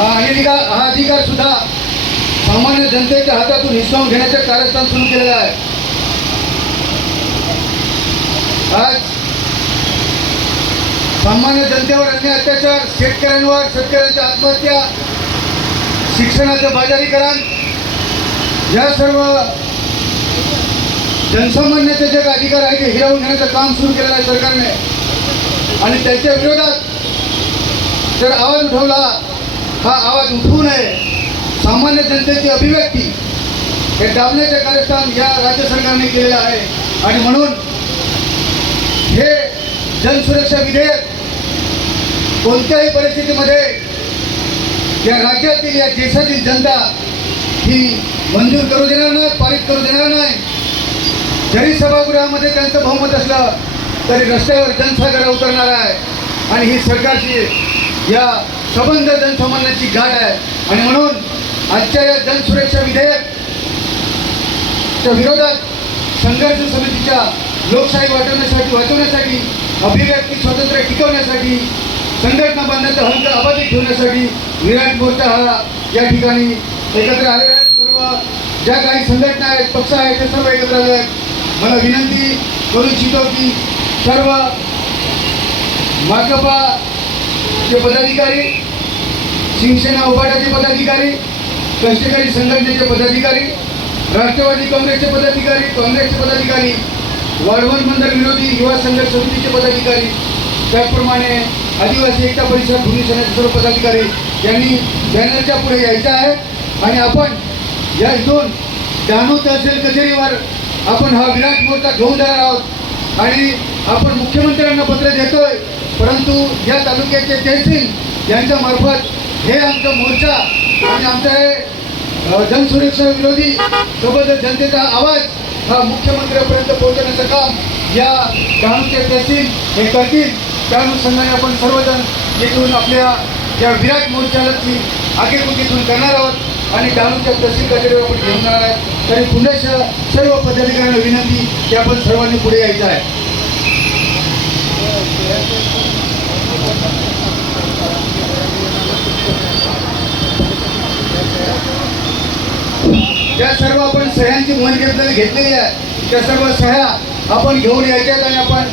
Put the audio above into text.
हा अधिकार सुद्धा सामान्य जनतेच्या हातातून हिसकावून घेण्याचे कारस्थान सुरू केलेलं आहे. आज सामान्य जनतेवर अन्याय अत्याचार, शेतकऱ्यांवर, शेतकऱ्यांच्या आत्महत्या, शिक्षणाचं बाजारीकरण, या सर्व जनसामान्याचे जे अधिकार आहे ते हिरावून घेण्याचं काम सुरू केलेलं आहे सरकारने. आणि त्याच्या विरोधात जर आवाज उठवला, हा आवाज उठवू नये. सामान्य जनतेची अभिव्यक्ती हे दाबण्याचे कारस्थान या राज्य सरकारने केलेलं आहे. आणि म्हणून हे जनसुरक्षा विधेयक कोणत्याही परिस्थितीमध्ये या राज्यातील, या देशातील जनता ही मंजूर करू देणार नाही, पारित करू देणार नाही. जरी सभागृहामध्ये त्यांचं बहुमत असलं तरी रस्त्यावर जनसागर उतरणार आहे. आणि ही सरकारची या सबंध जनसामान्यांची गाठ आहे. आणि म्हणून आजच्या या जनसुरक्षा विधेयकच्या विरोधात संघर्ष समितीच्या लोकशाही वाचवण्यासाठी, अभिव्यक्ती स्वातंत्र्य टिकवण्यासाठी, संघटना बांधण्याचा हक्क अबाधित ठेवण्यासाठी विराट मोर्चा हा या ठिकाणी एकत्र आलेला आहे. सर्व ज्या काही संघटना आहेत, पक्ष आहेत, ते सर्व एकत्र आले आहेत. मला विनंती करू इच्छितो की सर्व माकपाचे पदाधिकारी, शिवसेना उभाटाचे पदाधिकारी, कष्टकरी संघटनेचे पदाधिकारी, राष्ट्रवादी काँग्रेसचे पदाधिकारी, काँग्रेसचे पदाधिकारी, वाढवण मंडळ विरोधी युवा संघर्ष समितीचे पदाधिकारी, त्याचप्रमाणे आदिवासी एकता परिषद भूमी सेनेचे सर्व पदाधिकारी यांनी बॅनरच्या पुढे यायचं आहे. आणि आपण या इथून डहाणू तहसील कचेरीवर आपण हा विराट मोर्चा घेऊन जाणार आहोत. आणि आपण मुख्यमंत्र्यांना पत्र देतोय, परंतु या तालुक्याचे तहसील यांच्या मार्फत हे आमचा मोर्चा आणि आमचा हे जनसुरक्षा विरोधी सोबत जनतेचा आवाज हा मुख्यमंत्र्यांपर्यंत पोहोचवण्याचं काम या डहाणूचे तहसील हे करतील. त्या अनुषंगाने आपण सर्वजण येथून आपल्या या विराट मोर्चाची आगेकुटीतून करणार आहोत आणि डहाणूच्या तहसील कचेरीवर आपण घेऊन जाणार आहे. तरी पुन्हा सर्व पदाधिकाऱ्यांना विनंती की आपण सर्वांनी पुढे यायचं आहे. ज्या सर्व आपण सह्यांची मोहीम घेतलेली आहे त्या सर्व सह्या आपण घेऊन यायच्यात आणि आपण